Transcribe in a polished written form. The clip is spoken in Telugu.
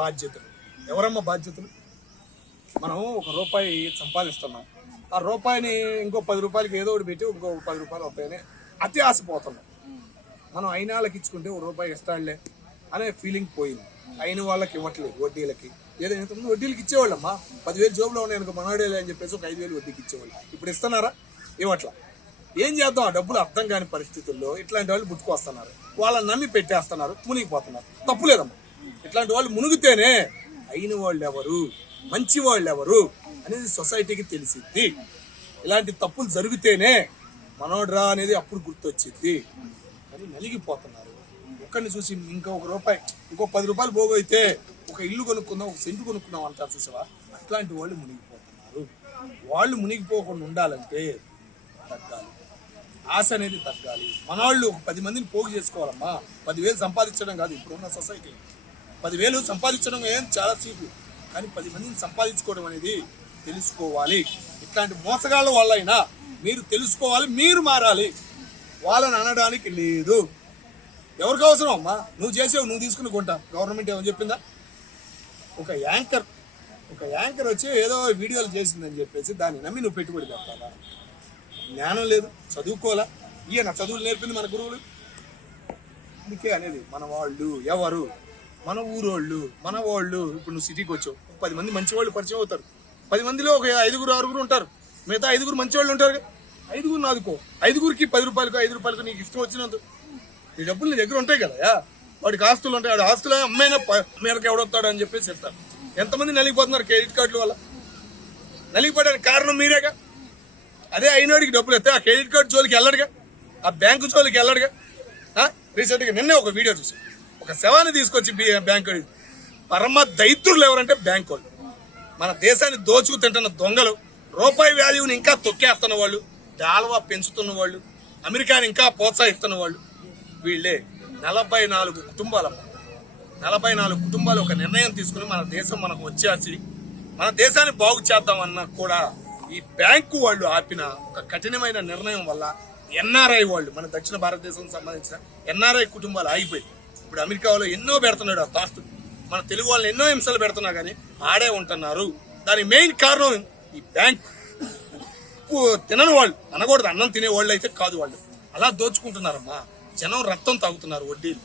బాధ్యతలు. ఎవరమ్మా బాధ్యతలు? మనం ₹1 సంపాదిస్తున్నాం, ఆ రూపాయిని ఇంకో 10 రూపాయలకి ఏదో ఒకటి పెట్టి ఇంకో 10 రూపాయలు వస్తాయని అతి ఆశపోతున్నాం. మనం అయిన వాళ్ళకి ఇచ్చుకుంటే ₹1 ఇస్తాడులే అనే ఫీలింగ్ పోయింది. అయిన వాళ్ళకి ఇవ్వట్లేదు, వడ్డీలకి. ఏదైనా వడ్డీలకి ఇచ్చేవాళ్ళమ్మా. 10,000 జోబులో ఉన్నాయి అనుకో, మనోడేలే అని చెప్పేసి ఒక 5,000 వడ్డీకి ఇచ్చేవాళ్ళు. ఇప్పుడు ఇస్తున్నారా? ఇవ్వట్లా. ఏం చేద్దాం? ఆ డబ్బులు అర్థం కాని పరిస్థితుల్లో ఇట్లాంటి వాళ్ళు పుట్టుకొస్తున్నారు, వాళ్ళని నమ్మి పెట్టేస్తున్నారు, మునిగిపోతున్నారు. తప్పులేదమ్మా. ఇట్లాంటి వాళ్ళు మునిగితేనే అయిన వాళ్ళు ఎవరు, మంచి వాళ్ళు ఎవరు అనేది సొసైటీకి తెలిసిద్ది. ఇలాంటి తప్పులు జరిగితేనే మనోడ్రా అనేది అప్పుడు గుర్తొచ్చింది. కానీ నలిగిపోతున్నారు. ఒక్కడిని చూసి ఇంకో ₹1, ఇంకో 10 రూపాయలు పోగైతే ఒక ఇల్లు కొనుక్కుందాం, ఒక సెంటు కొనుక్కుందాం అంటారు చూసావా? అట్లాంటి వాళ్ళు మునిగిపోతున్నారు. వాళ్ళు మునిగిపోకుండా ఉండాలంటే తగ్గాలి, ఆశ అనేది తగ్గాలి. మన వాళ్ళు ఒక 10 మందిని పోగు చేసుకోవాలమ్మా. 10,000 సంపాదించడం కాదు ఇప్పుడున్న సొసైటీ. 10,000 సంపాదించడం ఏం చాలా చీపు, కానీ 10 మందిని సంపాదించుకోవడం అనేది తెలుసుకోవాలి. ఇట్లాంటి మోసగాళ్ళ వాళ్ళైనా మీరు తెలుసుకోవాలి, మీరు మారాలి. వాళ్ళని అనడానికి లేదు. ఎవరికి అవసరం అమ్మా? నువ్వు చేసావు, నువ్వు తీసుకుని కొంటా. గవర్నమెంట్ ఏమని చెప్పిందా? ఒక యాంకర్ వచ్చి ఏదో వీడియోలు చేసిందని చెప్పేసి దాన్ని నమ్మి నువ్వు పెట్టుబడి పెడతావా? జ్ఞానం లేదు, చదువుకోవాలా? ఈయన చదువులు నేర్పింది మన గురువులు. అందుకే అనేది మన వాళ్ళు ఎవరు, మన ఊరోళ్ళు, మన వాళ్ళు. ఇప్పుడు నువ్వు సిటీకి వచ్చావు, 10 మంది మంచి వాళ్ళు పరిచయం అవుతారు. 10 మందిలో ఒక 5గురు 6గురు ఉంటారు, మిగతా 5గురు మంచి వాళ్ళు ఉంటారు. 5గురు నాదుకో, 5గురికి 10 రూపాయలకు 5 రూపాయలకు నీకు ఇష్టం వచ్చినంత ఈ డబ్బులు నీ దగ్గర ఉంటాయి కదా. వాడికి ఆస్తులు ఉంటాయి, వాడి ఆస్తులు అమ్మైనా మీదకి ఎవడొస్తాడు అని చెప్పేసి చెప్తారు. ఎంతమంది నలిగిపోతున్నారు క్రెడిట్ కార్డుల వల్ల? నలిగిపోవడానికి కారణం మీరేగా. అదే అయినోడికి డబ్బులు ఇస్తే ఆ క్రెడిట్ కార్డు జోలికి వెళ్ళడుగా, ఆ బ్యాంకు జోలికి వెళ్ళడుగా. రీసెంట్గా నిన్నే ఒక వీడియో చూసి ఒక శవాన్ని తీసుకొచ్చి బ్యాంకు పరమ దైత్రులు ఎవరంటే బ్యాంకు వాళ్ళు. మన దేశాన్ని దోచుకు తింటున్న దొంగలు, రూపాయి వాల్యూని ఇంకా తొక్కేస్తున్న వాళ్ళు, డాల్వా పెంచుతున్న వాళ్ళు, అమెరికాని ఇంకా ప్రోత్సహిస్తున్న వాళ్ళు వీళ్ళే. 44 కుటుంబాలమ్మ, 44 కుటుంబాలు ఒక నిర్ణయం తీసుకుని మన దేశం మనకు వచ్చేసి మన దేశాన్ని బాగు చేద్దామన్నా కూడా ఈ బ్యాంకు వాళ్ళు ఆపిన ఒక కఠినమైన నిర్ణయం వల్ల ఎన్ఆర్ఐ వాళ్ళు, మన దక్షిణ భారతదేశానికి సంబంధించిన ఎన్ఆర్ఐ కుటుంబాలు ఆగిపోయి ఇప్పుడు అమెరికా వాళ్ళు ఎన్నో పెడుతున్నాడు ఆ తాస్తు. మన తెలుగు వాళ్ళని ఎన్నో హింసలు పెడుతున్నా కానీ ఆడే ఉంటున్నారు. దానికి మెయిన్ కారణం ఈ బ్యాంక్. తినని వాళ్ళు అనకూడదు, అన్నం తినే వాళ్ళు అయితే కాదు, వాళ్ళు అలా దోచుకుంటున్నారమ్మా. జనం రక్తం తాగుతున్నారు వడ్డీలు.